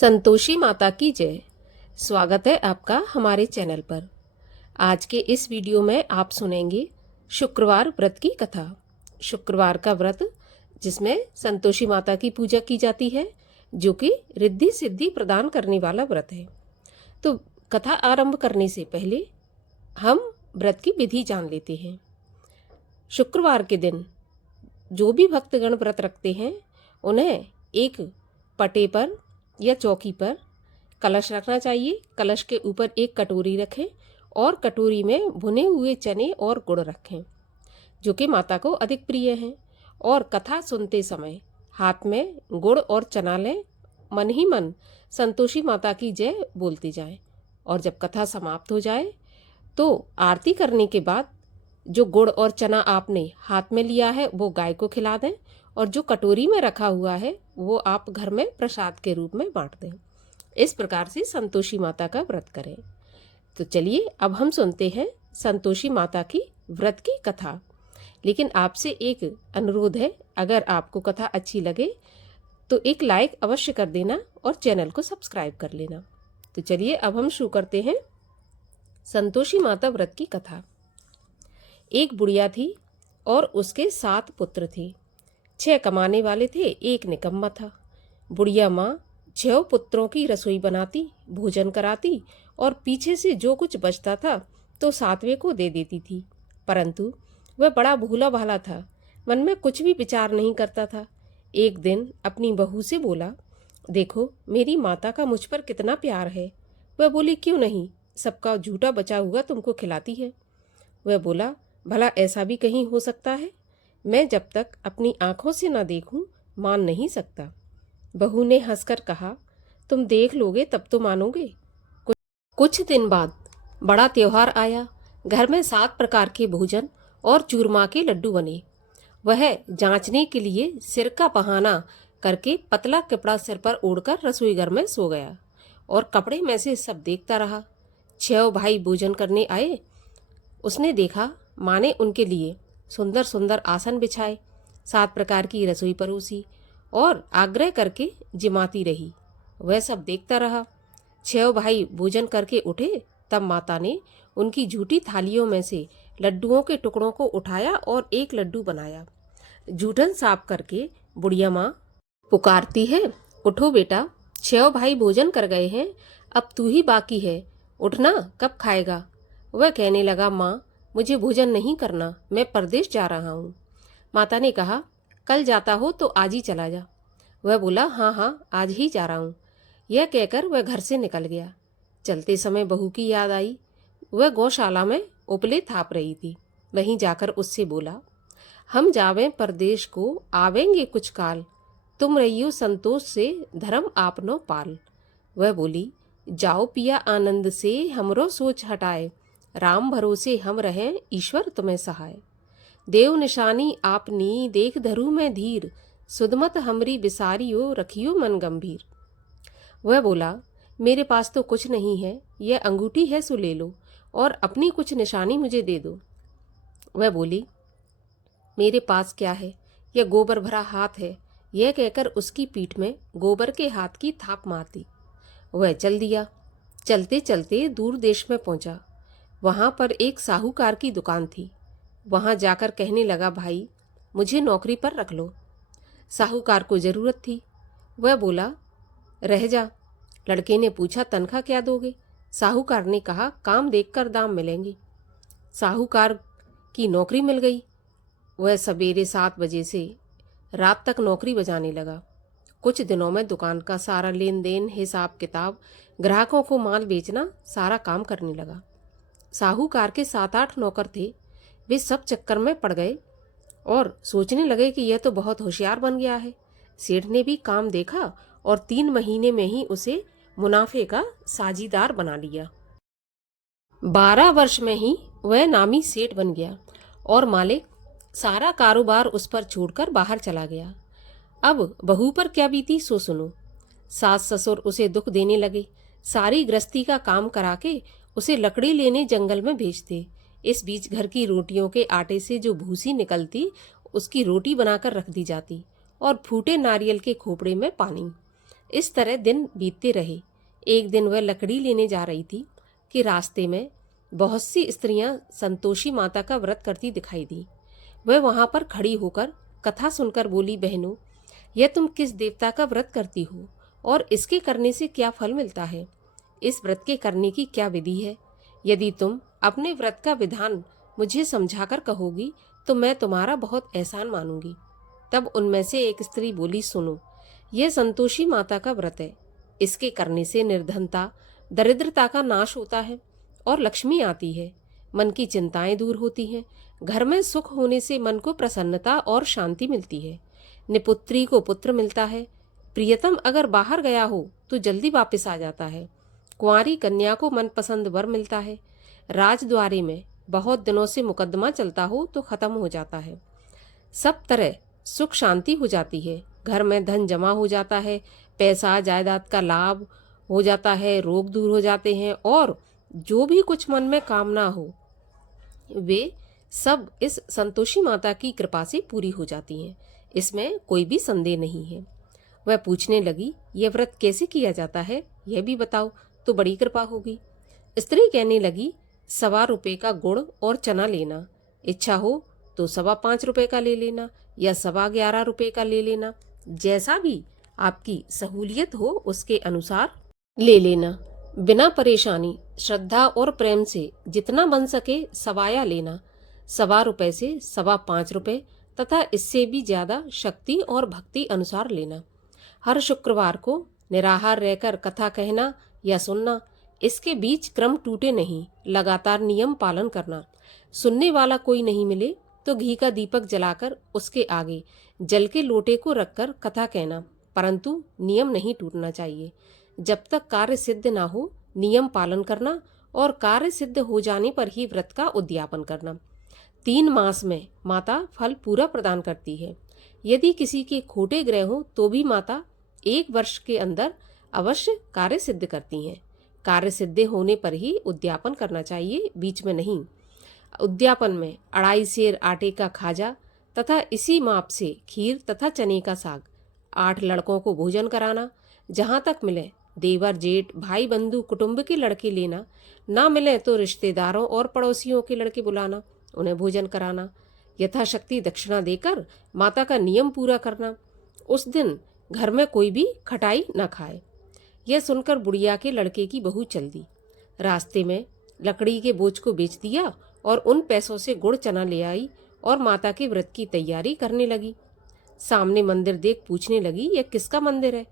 संतोषी माता की जय। स्वागत है आपका हमारे चैनल पर। आज के इस वीडियो में आप सुनेंगे शुक्रवार व्रत की कथा। शुक्रवार का व्रत जिसमें संतोषी माता की पूजा की जाती है, जो कि रिद्धि सिद्धि प्रदान करने वाला व्रत है। तो कथा आरंभ करने से पहले हम व्रत की विधि जान लेते हैं। शुक्रवार के दिन जो भी भक्तगण व्रत रखते हैं, उन्हें एक पटे पर या चौकी पर कलश रखना चाहिए। कलश के ऊपर एक कटोरी रखें और कटोरी में भुने हुए चने और गुड़ रखें, जो कि माता को अधिक प्रिय हैं। और कथा सुनते समय हाथ में गुड़ और चना लें, मन ही मन संतोषी माता की जय बोलती जाएं। और जब कथा समाप्त हो जाए तो आरती करने के बाद जो गुड़ और चना आपने हाथ में लिया है वो गाय को खिला दें, और जो कटोरी में रखा हुआ है वो आप घर में प्रसाद के रूप में बांट दें। इस प्रकार से संतोषी माता का व्रत करें। तो चलिए अब हम सुनते हैं संतोषी माता की व्रत की कथा। लेकिन आपसे एक अनुरोध है, अगर आपको कथा अच्छी लगे तो एक लाइक अवश्य कर देना और चैनल को सब्सक्राइब कर लेना। तो चलिए अब हम शुरू करते हैं संतोषी माता व्रत की कथा। एक बुढ़िया थी और उसके 7 पुत्र थे। 6 कमाने वाले थे, एक निकम्मा था। बुढ़िया माँ 6 पुत्रों की रसोई बनाती, भोजन कराती और पीछे से जो कुछ बचता था तो 7वें को दे देती थी। परंतु वह बड़ा भोला भाला था, मन में कुछ भी विचार नहीं करता था। एक दिन अपनी बहू से बोला, देखो मेरी माता का मुझ पर कितना प्यार है। वह बोली, क्यों नहीं, सबका झूठा बचा हुआ तुमको खिलाती है। वह बोला, भला ऐसा भी कहीं हो सकता है? मैं जब तक अपनी आंखों से न देखूं मान नहीं सकता। बहू ने हंसकर कहा, तुम देख लोगे तब तो मानोगे। कुछ दिन बाद बड़ा त्योहार आया। घर में 7 प्रकार के भोजन और चूरमा के लड्डू बने। वह जांचने के लिए सिर का बहाना करके पतला कपड़ा सिर पर ओढ़कर रसोई घर में सो गया और कपड़े में से सब देखता रहा। 6 भाई भोजन करने आए। उसने देखा माँ ने उनके लिए सुंदर सुंदर आसन बिछाए, 7 प्रकार की रसोई परोसी और आग्रह करके जिमाती रही। वह सब देखता रहा। 6 भाई भोजन करके उठे, तब माता ने उनकी झूठी थालियों में से लड्डुओं के टुकड़ों को उठाया और एक लड्डू बनाया। जूठन साफ करके बुढ़िया माँ पुकारती है, उठो बेटा, 6 भाई भोजन कर गए हैं, अब तू ही बाकी है, उठना, कब खाएगा। वह कहने लगा, माँ मुझे भोजन नहीं करना, मैं परदेश जा रहा हूँ। माता ने कहा, कल जाता हो तो आज ही चला जा। वह बोला, हाँ हाँ आज ही जा रहा हूँ। यह कहकर वह घर से निकल गया। चलते समय बहू की याद आई। वह गौशाला में उपले थाप रही थी। वहीं जाकर उससे बोला, हम जावें परदेश को, आवेंगे कुछ काल, तुम रहियो संतोष से, धर्म आपनो पाल। वह बोली, जाओ पिया आनंद से, हमरो सोच हटाए, राम भरोसे हम रहें, ईश्वर तुम्हें सहाय। देव निशानी आपनी, देख धरू में धीर, सुधमत हमरी बिसारियो, रखियो मन गंभीर। वह बोला, मेरे पास तो कुछ नहीं है, यह अंगूठी है सो ले लो और अपनी कुछ निशानी मुझे दे दो। वह बोली, मेरे पास क्या है, यह गोबर भरा हाथ है। यह कहकर उसकी पीठ में गोबर के हाथ की थाप मारती। वह चल दिया। चलते चलते दूर देश में पहुंचा। वहां पर एक साहूकार की दुकान थी। वहां जाकर कहने लगा, भाई मुझे नौकरी पर रख लो। साहूकार को जरूरत थी। वह बोला, रह जा। लड़के ने पूछा, तनख्वाह क्या दोगे? साहूकार ने कहा, काम देखकर दाम मिलेंगे। साहूकार की नौकरी मिल गई। वह सवेरे 7 बजे से रात तक नौकरी बजाने लगा। कुछ दिनों में दुकान का सारा लेन देन, हिसाब किताब, ग्राहकों को माल बेचना, सारा काम करने लगा। साहूकार के 7-8 नौकर थे। वे सब चक्कर में पड़ गए और सोचने लगे कि यह तो बहुत होशियार बन गया है। सेठ ने भी काम देखा और 3 महीने में ही उसे मुनाफे का साझीदार बना लिया। 12 वर्ष में ही वह नामी सेठ बन गया और मालिक सारा कारोबार उस पर छोड़कर बाहर चला गया। अब बहू पर क्या बीती सो सुनो। सास ससुर उसे दुख देने लगे। सारी गृहस्थी का काम करा के उसे लकड़ी लेने जंगल में भेजते। इस बीच घर की रोटियों के आटे से जो भूसी निकलती, उसकी रोटी बनाकर रख दी जाती और फूटे नारियल के खोपड़े में पानी। इस तरह दिन बीतते रहे। एक दिन वह लकड़ी लेने जा रही थी कि रास्ते में बहुत सी स्त्रियां संतोषी माता का व्रत करती दिखाई दी। वह वहां पर खड़ी होकर कथा सुनकर बोली, बहनों, यह तुम किस देवता का व्रत करती हो और इसके करने से क्या फल मिलता है? इस व्रत के करने की क्या विधि है? यदि तुम अपने व्रत का विधान मुझे समझाकर कहोगी तो मैं तुम्हारा बहुत एहसान मानूंगी। तब उनमें से एक स्त्री बोली, सुनो, यह संतोषी माता का व्रत है। इसके करने से निर्धनता, दरिद्रता का नाश होता है और लक्ष्मी आती है। मन की चिंताएं दूर होती हैं। घर में सुख होने से मन को प्रसन्नता और शांति मिलती है। निपुत्री को पुत्र मिलता है। प्रियतम अगर बाहर गया हो तो जल्दी वापस आ जाता है। कुंवारी कन्या को मनपसंद वर मिलता है। राजद्वारे में बहुत दिनों से मुकदमा चलता हो तो खत्म हो जाता है। सब तरह सुख शांति हो जाती है। घर में धन जमा हो जाता है। पैसा जायदाद का लाभ हो जाता है। रोग दूर हो जाते हैं और जो भी कुछ मन में कामना हो वे सब इस संतोषी माता की कृपा से पूरी हो जाती हैं। इसमें कोई भी संदेह नहीं है। वह पूछने लगी, यह व्रत कैसे किया जाता है, यह भी बताओ तो बड़ी कृपा होगी। स्त्री कहने लगी, 1.25 रुपये का गुड़ और चना लेना। इच्छा हो तो 5.25 रुपये का ले लेना या 11.25 रुपये का ले लेना। जैसा भी आपकी सहूलियत हो उसके अनुसार ले लेना। बिना परेशानी, श्रद्धा और प्रेम से जितना बन सके सवाया लेना। 1.25 रुपये से 5.25 रुपये तथा इससे भी ज्यादा शक्ति और भक्ति अनुसार लेना। हर शुक्रवार को निराहार रहकर कथा कहना या सुनना। इसके बीच क्रम टूटे नहीं, लगातार नियम पालन करना। सुनने वाला कोई नहीं मिले तो घी का दीपक जलाकर उसके आगे जल के लोटे को रखकर कथा कहना, परंतु नियम नहीं टूटना चाहिए। जब तक कार्य सिद्ध ना हो नियम पालन करना और कार्य सिद्ध हो जाने पर ही व्रत का उद्यापन करना। 3 मास में माता फल पूरा प्रदान करती है। यदि किसी के खोटे ग्रह हो तो भी माता 1 वर्ष के अंदर अवश्य कार्य सिद्ध करती हैं। कार्य सिद्ध होने पर ही उद्यापन करना चाहिए, बीच में नहीं। उद्यापन में 2.5 सेर आटे का खाजा तथा इसी माप से खीर तथा चने का साग। 8 लड़कों को भोजन कराना। जहाँ तक मिले देवर जेठ भाई बंधु कुटुंब के लड़के लेना। ना मिले तो रिश्तेदारों और पड़ोसियों के लड़के बुलाना, उन्हें भोजन कराना। यथाशक्ति दक्षिणा देकर माता का नियम पूरा करना। उस दिन घर में कोई भी खटाई न खाए। यह सुनकर बुढ़िया के लड़के की बहू चल दी। रास्ते में लकड़ी के बोझ को बेच दिया और उन पैसों से गुड़ चना ले आई और माता के व्रत की तैयारी करने लगी। सामने मंदिर देख पूछने लगी, यह किसका मंदिर है?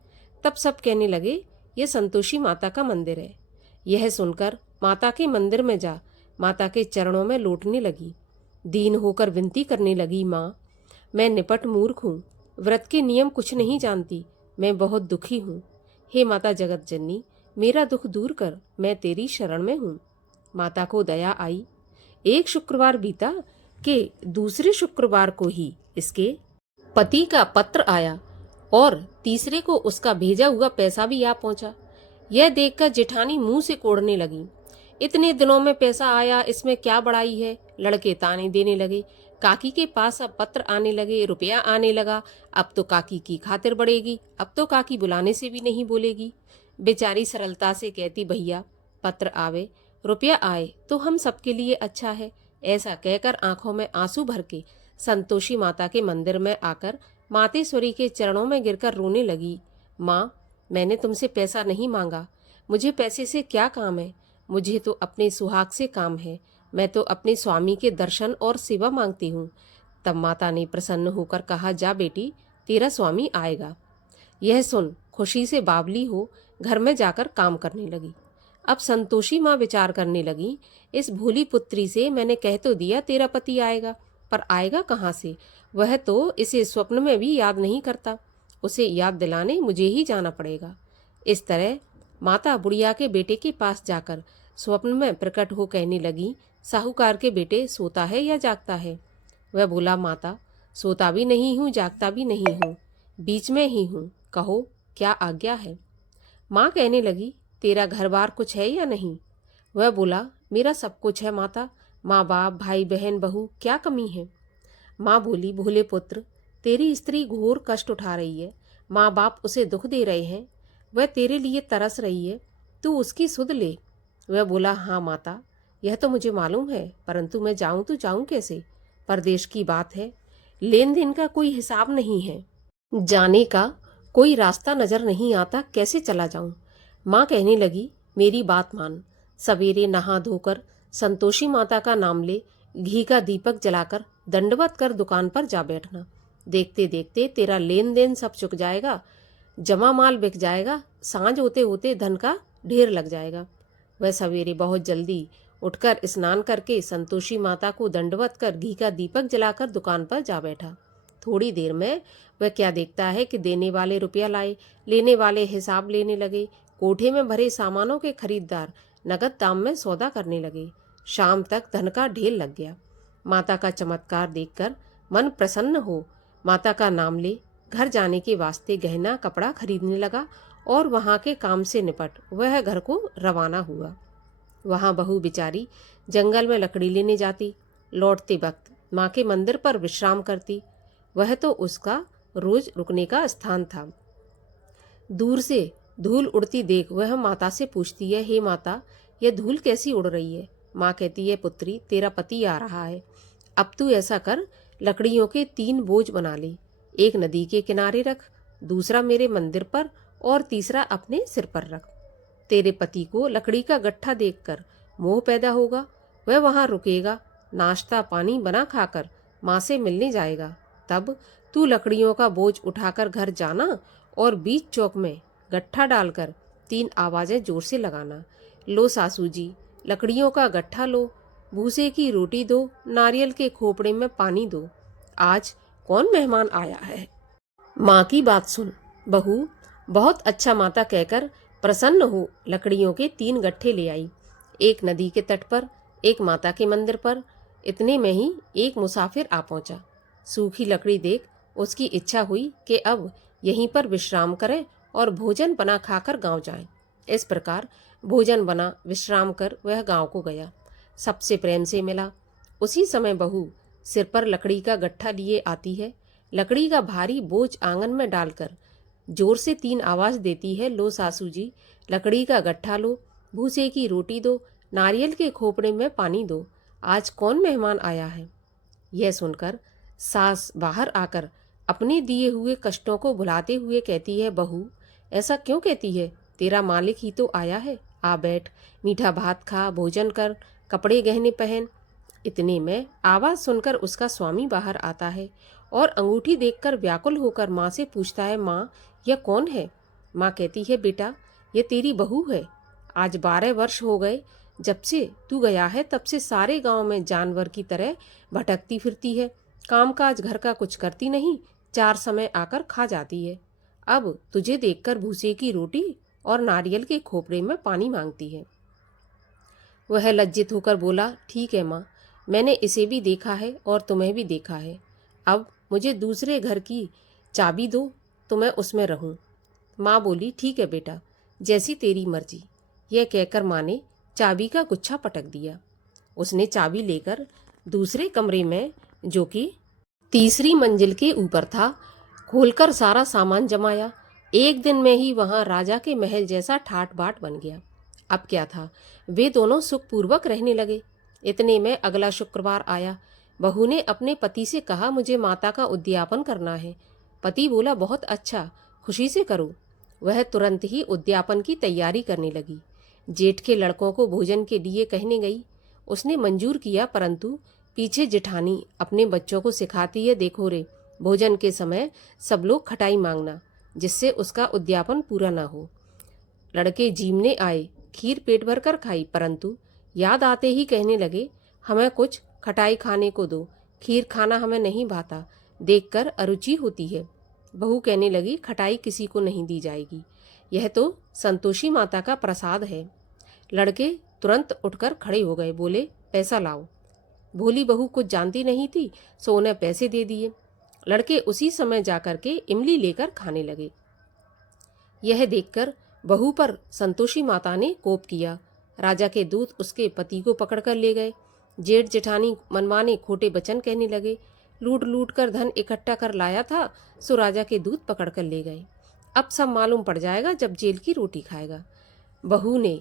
तब सब कहने लगे, यह संतोषी माता का मंदिर है। यह सुनकर माता के मंदिर में जा माता के चरणों में लौटने लगी। दीन होकर विनती करने लगी, माँ, मैं निपट मूर्ख हूँ, व्रत के नियम कुछ नहीं जानती, मैं बहुत दुखी हूँ। हे माता जगत जननी, मेरा दुख दूर कर, मैं तेरी शरण में हूँ। माता को दया आई। एक शुक्रवार बीता कि दूसरे शुक्रवार को ही इसके पति का पत्र आया और तीसरे को उसका भेजा हुआ पैसा भी आ पहुंचा। यह देखकर जेठानी मुंह से कोड़ने लगी, इतने दिनों में पैसा आया, इसमें क्या बड़ाई है? लड़के ताने देने लगे। काकी के पास अब पत्र आने लगे, रुपया आने लगा। अब तो काकी की खातिर बढ़ेगी, अब तो काकी बुलाने से भी नहीं बोलेगी। बेचारी सरलता से कहती, भैया पत्र आवे रुपया आए तो हम सबके लिए अच्छा है। ऐसा कहकर आंखों में आंसू भर के संतोषी माता के मंदिर में आकर मातेश्वरी के चरणों में गिरकर रोने लगी। माँ, मैंने तुमसे पैसा नहीं मांगा, मुझे पैसे से क्या काम है? मुझे तो अपने सुहाग से काम है। मैं तो अपने स्वामी के दर्शन और सेवा मांगती हूँ। तब माता ने प्रसन्न होकर कहा, जा बेटी, तेरा स्वामी आएगा। यह सुन खुशी से बावली हो घर में जाकर काम करने लगी। अब संतोषी माँ विचार करने लगी, इस भोली पुत्री से मैंने कह तो दिया तेरा पति आएगा, पर आएगा कहाँ से? वह तो इसे स्वप्न में भी याद नहीं करता। उसे याद दिलाने मुझे ही जाना पड़ेगा। इस तरह माता बुढ़िया के बेटे के पास जाकर स्वप्न में प्रकट हो कहने लगी, साहूकार के बेटे, सोता है या जागता है? वह बोला, माता, सोता भी नहीं हूँ, जागता भी नहीं हूँ, बीच में ही हूँ, कहो क्या आज्ञा है? माँ कहने लगी, तेरा घर बार कुछ है या नहीं? वह बोला, मेरा सब कुछ है माता, माँ बाप भाई बहन बहू, क्या कमी है? माँ बोली, भोले पुत्र, तेरी स्त्री घोर कष्ट उठा रही है, माँ बाप उसे दुख दे रहे हैं, वह तेरे लिए तरस रही है, तू उसकी सुध ले। वह बोला, हाँ माता, यह तो मुझे मालूम है, परंतु मैं जाऊं तो जाऊं कैसे? परदेश की बात है, लेन देन का कोई हिसाब नहीं है, जाने का कोई रास्ता नजर नहीं आता, कैसे चला जाऊं? माँ कहने लगी, मेरी बात मान, सवेरे नहा धोकर संतोषी माता का नाम ले, घी का दीपक जलाकर दंडवत कर दुकान पर जा बैठना। देखते देखते तेरा लेन देन सब चुक जाएगा, जमा माल बिक जाएगा, सांझ होते होते धन का ढेर लग जाएगा। वह सवेरे बहुत जल्दी उठकर स्नान करके संतोषी माता को दंडवत कर घी का दीपक जलाकर दुकान पर जा बैठा। थोड़ी देर में वह क्या देखता है कि देने वाले रुपया लाए, लेने वाले हिसाब लेने लगे, कोठे में भरे सामानों के खरीददार नगद दाम में सौदा करने लगे। शाम तक धन का ढेर लग गया। माता का चमत्कार देखकर मन प्रसन्न हो माता का नाम ले घर जाने के वास्ते गहना कपड़ा खरीदने लगा और वहाँ के काम से निपट वह घर को रवाना हुआ। वहाँ बहू बिचारी जंगल में लकड़ी लेने जाती, लौटते वक्त माँ के मंदिर पर विश्राम करती। वह तो उसका रोज रुकने का स्थान था। दूर से धूल उड़ती देख वह माता से पूछती है, हे माता, यह धूल कैसी उड़ रही है? माँ कहती है, पुत्री, तेरा पति आ रहा है, अब तू ऐसा कर, लकड़ियों के 3 बोझ बना ले, एक नदी के किनारे रख, दूसरा मेरे मंदिर पर और तीसरा अपने सिर पर रख। तेरे पति को लकड़ी का गट्ठा देखकर मोह पैदा होगा, वह वहां रुकेगा, नाश्ता पानी बना खाकर माँ से मिलने जाएगा। तब तू लकड़ियों का बोझ उठाकर घर जाना और बीच चौक में गट्ठा डालकर 3 आवाजें जोर से लगाना, लो सासू जी, लकड़ियों का गट्ठा लो, भूसे की रोटी दो, नारियल के खोपड़े में पानी दो, आज कौन मेहमान आया है? माँ की बात सुन। बहू बहुत अच्छा माता कहकर प्रसन्न हो लकड़ियों के 3 गट्ठे ले आई, एक नदी के तट पर, एक माता के मंदिर पर। इतने में ही एक मुसाफिर आ पहुंचा। सूखी लकड़ी देख उसकी इच्छा हुई कि अब यहीं पर विश्राम करें और भोजन बना खाकर गांव जाएं। इस प्रकार भोजन बना विश्राम कर वह गांव को गया, सबसे प्रेम से मिला। उसी समय बहू सिर पर लकड़ी का गट्ठा लिए आती है, लकड़ी का भारी बोझ आंगन में डालकर जोर से 3 आवाज देती है, लो सासू जी, लकड़ी का गट्ठा लो, भूसे की रोटी दो, नारियल के खोपड़े में पानी दो, आज कौन मेहमान आया है? यह सुनकर सास बाहर आकर अपने दिए हुए कष्टों को भुलाते हुए कहती है, बहू ऐसा क्यों कहती है? तेरा मालिक ही तो आया है, आ बैठ, मीठा भात खा, भोजन कर, कपड़े गहने पहन। इतने में आवाज सुनकर उसका स्वामी बाहर आता है और अंगूठी देखकर व्याकुल होकर माँ से पूछता है, माँ यह कौन है? माँ कहती है, बेटा यह तेरी बहू है, आज 12 वर्ष हो गए जब से तू गया है, तब से सारे गांव में जानवर की तरह भटकती फिरती है, कामकाज घर का कुछ करती नहीं, 4 समय आकर खा जाती है। अब तुझे देखकर भूसे की रोटी और नारियल के खोपड़े में पानी मांगती है। वह लज्जित होकर बोला, ठीक है माँ, मैंने इसे भी देखा है और तुम्हें भी देखा है, अब मुझे दूसरे घर की चाबी दो तो मैं उसमें रहूं। माँ बोली, ठीक है बेटा, जैसी तेरी मर्जी। यह कहकर माँ ने चाबी का गुच्छा पटक दिया। उसने चाबी लेकर दूसरे कमरे में, जो कि तीसरी मंजिल के ऊपर था, खोलकर सारा सामान जमाया। एक दिन में ही वहां राजा के महल जैसा ठाट बाट बन गया। अब क्या था, वे दोनों सुखपूर्वक रहने लगे। इतने में अगला शुक्रवार आया। बहू ने अपने पति से कहा, मुझे माता का उद्यापन करना है। पति बोला, बहुत अच्छा, खुशी से करो। वह तुरंत ही उद्यापन की तैयारी करने लगी। जेठ के लड़कों को भोजन के लिए कहने गई। उसने मंजूर किया, परंतु पीछे जिठानी अपने बच्चों को सिखाती है, देखो रे, भोजन के समय सब लोग खटाई मांगना, जिससे उसका उद्यापन पूरा ना हो। लड़के जीमने आए, खीर पेट भर कर खाई, परंतु याद आते ही कहने लगे, हमें कुछ खटाई खाने को दो, खीर खाना हमें नहीं भाता, देखकर अरुचि होती है। बहू कहने लगी, खटाई किसी को नहीं दी जाएगी, यह तो संतोषी माता का प्रसाद है। लड़के तुरंत उठकर खड़े हो गए, बोले, पैसा लाओ। भोली बहू कुछ जानती नहीं थी, सो उन्हें पैसे दे दिए। लड़के उसी समय जाकर के इमली लेकर खाने लगे। यह देखकर बहू पर संतोषी माता ने कोप किया। राजा के दूत उसके पति को पकड़कर ले गए। जेठ जेठानी मनमाने खोटे वचन कहने लगे। लूट लूट कर धन इकट्ठा कर लाया था, सो राजा के दूत पकड़ कर ले गए। अब सब मालूम पड़ जाएगा जब जेल की रोटी खाएगा। बहू ने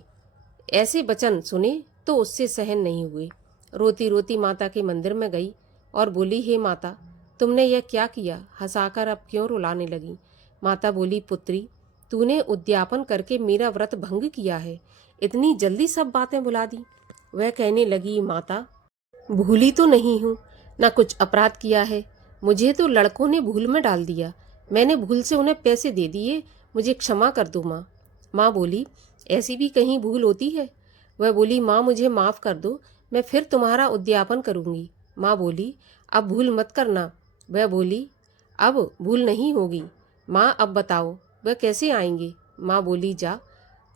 ऐसे वचन सुने तो उससे सहन नहीं हुए। रोती रोती माता के मंदिर में गई और बोली, हे माता, तुमने यह क्या किया? हंसाकर अब क्यों रुलाने लगी? माता बोली, पुत्री, तूने उद्यापन करके मेरा व्रत भंग किया है। इतनी जल्दी सब बातें भुला दी। वह कहने लगी, माता, भूली तो नहीं हूँ, ना कुछ अपराध किया है। मुझे तो लड़कों ने भूल में डाल दिया। मैंने भूल से उन्हें पैसे दे दिए। मुझे क्षमा कर दो माँ। माँ बोली, ऐसी भी कहीं भूल होती है? वह बोली, माँ, मुझे माफ़ कर दो, मैं फिर तुम्हारा उद्यापन करूँगी। माँ बोली, अब भूल मत करना। वह बोली, अब भूल नहीं होगी। माँ, अब बताओ वह कैसे आएंगे? माँ बोली, जा,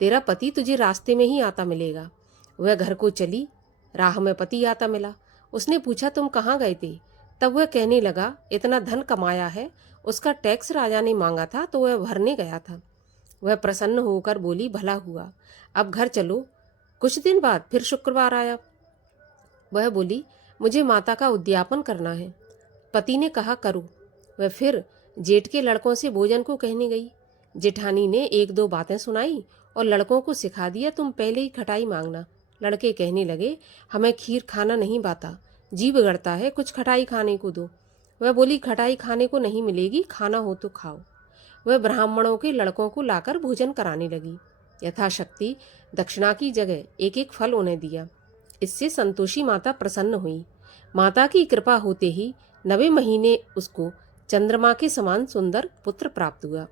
तेरा पति तुझे रास्ते में ही आता मिलेगा। वह घर को चली। राह में पति आता मिला। उसने पूछा, तुम कहाँ गए थे? तब वह कहने लगा, इतना धन कमाया है, उसका टैक्स राजा ने मांगा था तो वह भरने गया था। वह प्रसन्न होकर बोली, भला हुआ, अब घर चलो। कुछ दिन बाद फिर शुक्रवार आया। वह बोली, मुझे माता का उद्यापन करना है। पति ने कहा, करो। वह फिर जेठ के लड़कों से भोजन को कहने गई। जेठानी ने एक दो बातें सुनाई और लड़कों को सिखा दिया, तुम पहले ही खटाई मांगना। लड़के कहने लगे, हमें खीर खाना नहीं बाता, जी बिगड़ता है, कुछ खटाई खाने को दो। वह बोली, खटाई खाने को नहीं मिलेगी, खाना हो तो खाओ। वह ब्राह्मणों के लड़कों को लाकर भोजन कराने लगी। यथाशक्ति दक्षिणा की जगह एक एक फल उन्हें दिया। इससे संतोषी माता प्रसन्न हुई। माता की कृपा होते ही 9वें महीने उसको चंद्रमा के समान सुंदर पुत्र प्राप्त हुआ।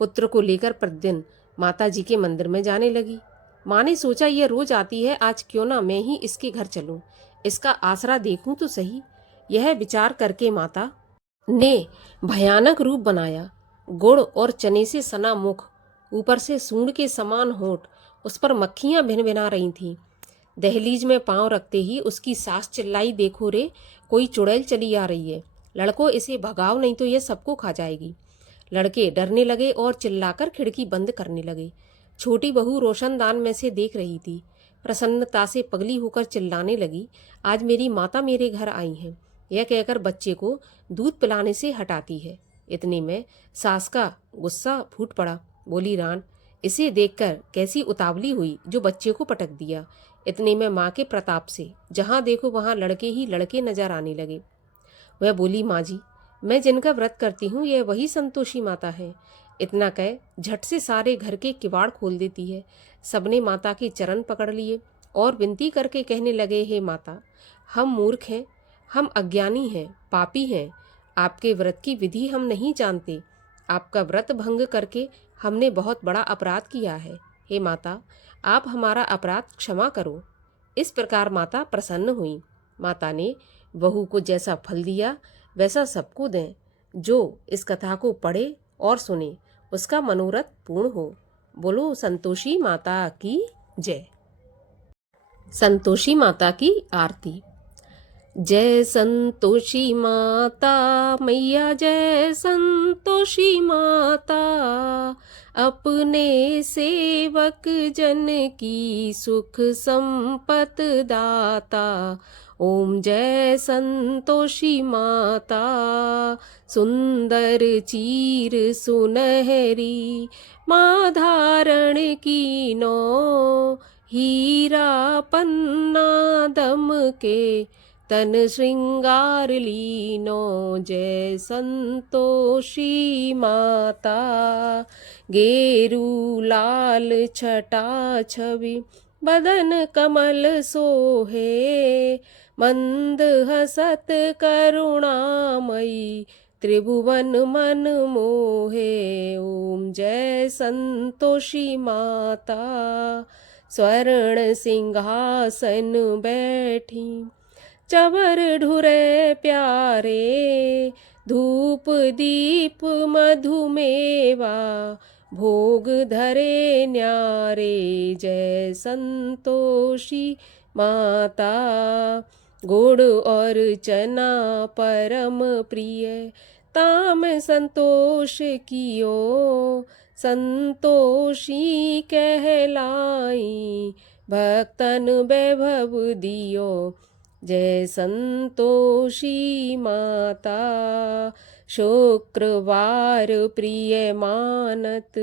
पुत्र को लेकर प्रतिदिन माता जी के मंदिर में जाने लगी। माँ ने सोचा, यह रोज आती है, आज क्यों ना मैं ही इसके घर चलूं, इसका आसरा देखूं तो सही। यह विचार करके माता ने भयानक रूप बनाया। गुड़ और चने से सना मुख, ऊपर से सूंड के समान होंठ, उस पर मक्खियां भिन भिना रही थीं। दहलीज में पांव रखते ही उसकी सास चिल्लाई, देखो रे, कोई चुड़ैल चली आ रही है, लड़कों इसे भगाओ नहीं तो यह सबको खा जाएगी। लड़के डरने लगे और चिल्लाकर खिड़की बंद करने लगे। छोटी बहू रोशनदान में से देख रही थी। प्रसन्नता से पगली होकर चिल्लाने लगी, आज मेरी माता मेरे घर आई हैं। यह कहकर बच्चे को दूध पिलाने से हटाती है। इतने में सास का गुस्सा फूट पड़ा। बोली, रान, इसे देखकर कैसी उतावली हुई जो बच्चे को पटक दिया। इतने में माँ के प्रताप से जहाँ देखो वहाँ लड़के ही लड़के नजर आने लगे। वह बोली, माँ जी, मैं जिनका व्रत करती हूँ यह वही संतोषी माता है। इतना कह झट से सारे घर के किवाड़ खोल देती है। सबने माता के चरण पकड़ लिए और विनती करके कहने लगे, हे माता, हम मूर्ख हैं, हम अज्ञानी हैं, पापी हैं, आपके व्रत की विधि हम नहीं जानते। आपका व्रत भंग करके हमने बहुत बड़ा अपराध किया है। हे माता, आप हमारा अपराध क्षमा करो। इस प्रकार माता प्रसन्न हुई। माता ने बहू को जैसा फल दिया वैसा सबको दें। जो इस कथा को पढ़े और सुने उसका मनोरथ पूर्ण हो। बोलो संतोषी माता की जय। संतोषी माता की आरती। जय संतोषी माता मैया, जय संतोषी माता, अपने सेवक जन की सुख संपत दाता। ओम जय संतोषी माता, सुंदर चीर सुनहरी माँ धारण कीनो, हीरा पन्ना दम के तन श्रृंगार लीनो। जय संतोषी माता, गेरू लाल छटा छवि बदन कमल सोहे, मंद हसत करुणामयी त्रिभुवन मन मोहे। ओम जय संतोषी माता, स्वर्ण सिंहासन बैठी चवर ढुरे प्यारे, धूप दीप मधुमेवा भोग धरे न्यारे। जय संतोषी माता, गुड़ और चना परम प्रिय ताम संतोष कियो, संतोषी कहलाई भक्तन वैभव दियो। जय संतोषी माता, शुक्रवार प्रिय मानत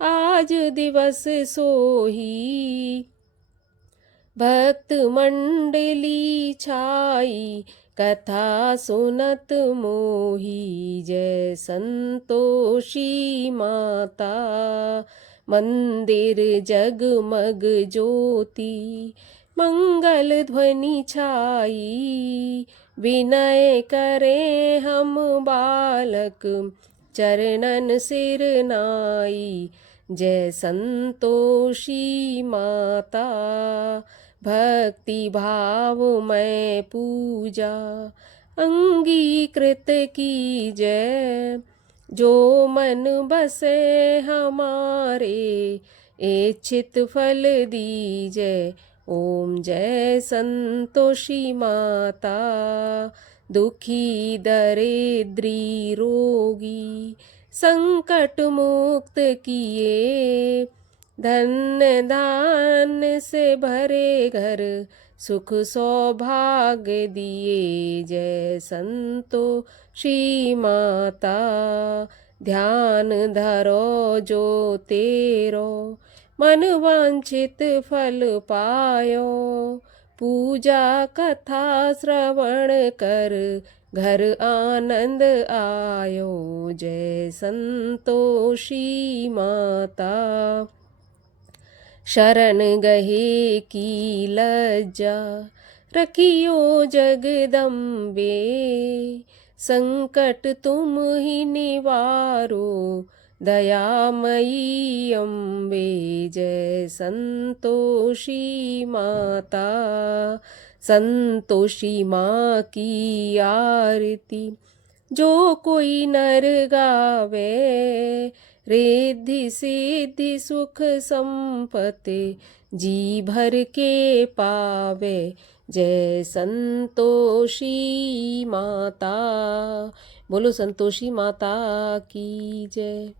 आज दिवस सोही। भक्त मंडली छाई कथा सुनत मोही। जय संतोषी माता मंदिर जगमग ज्योति मंगल ध्वनि छाई। विनय करे हम बालक चरणन सिर नाई। जय संतोषी माता भक्ति भाव में पूजा अंगीकृत की जय। जो मन बसे हमारे इच्छित फल दीजय। ओम जय संतोषी माता दुखी दरिद्री रोगी संकट मुक्त किए। धन्य धान्य से भरे घर सुख सौभाग्य दिए। जय संतोषी माता ध्यान धरो जो तेरो मन वांछित फल पायो। पूजा कथा श्रवण कर घर आनंद आयो। जय संतोषी माता शरण गहे की लज्जा रखियो जगदम्बे। संकट तुम ही निवारो दयामयी अम्बे। जय संतोषी माता संतोषी माँ की आरती जो कोई नर गावे। रिद्धि सिद्धि सुख संपत्ति जी भर के पावे। जय संतोषी माता। बोलो संतोषी माता की जय।